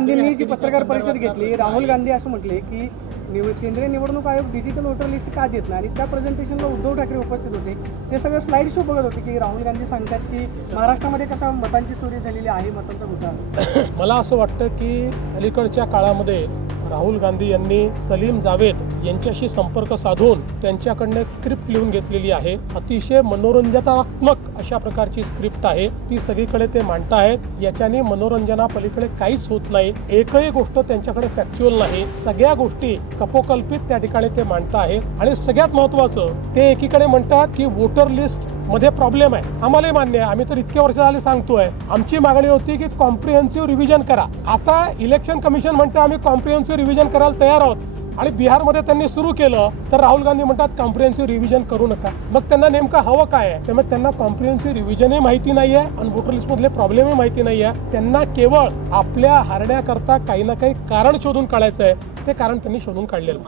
गांधींनी जी पत्रकार परिषद घेतली, राहुल गांधी असं म्हटले की केंद्रीय निवडणूक आयोग डिजिटल वोटर लिस्ट का देत नाही, आणि त्या प्रेझेंटेशनला उद्धव ठाकरे उपस्थित होते. ते सगळं स्लाइड शो बघत होते की राहुल गांधी सांगतात की महाराष्ट्रामध्ये कशा मतांची चोरी झालेली आहे, मतांचा घोटाळा. मला असं वाटतं की अलीकडच्या काळामध्ये राहुल गांधी यांनी सलीम जावेद यांच्याशी संपर्क साधून त्यांच्याकडनं एक स्क्रिप्ट लिहून घेतलेली आहे. अतिशय मनोरंजनात्मक अशा प्रकारची स्क्रिप्ट आहे. ती सगळीकडे ते मांडताहेत. याच्याने मनोरंजनापलीकडे काहीच होत नाही. एकही गोष्ट त्यांच्याकडे फॅक्च्युअल नाही. सगळ्या गोष्टी कपोकल्पित त्या ठिकाणी ते मांडताहेत. आणि सगळ्यात महत्त्वाचं, ते एकीकडे म्हणतात की वोटर लिस्ट मध्ये प्रॉब्लेम आहे. आम्हालाही मान्य आहे. आम्ही तर इतके वर्ष झाले सांगतोय. आमची मागणी होती की कॉम्प्रिहेन्सिव्ह रिव्हिजन करा. आता इलेक्शन कमिशन म्हणते आम्ही कॉम्प्रिहेन्सिव्ह रिव्हिजन करायला तयार आहोत, आणि बिहारमध्ये त्यांनी सुरू केलं तर राहुल गांधी म्हणतात कॉम्प्रिहेन्सिव्ह रिव्हिजन करू नका. मग त्यांना नेमकं हवं काय आहे? त्यामुळे त्यांना कॉम्प्रिहेन्सिव्ह रिव्हिजनही माहिती नाही आहे आणि वोटर लिस्टमधले प्रॉब्लेमही माहिती नाही आहे. त्यांना केवळ आपल्या हारण्याकरता काही ना काही कारण शोधून काढायचं आहे. ते कारण त्यांनी शोधून काढलेलं.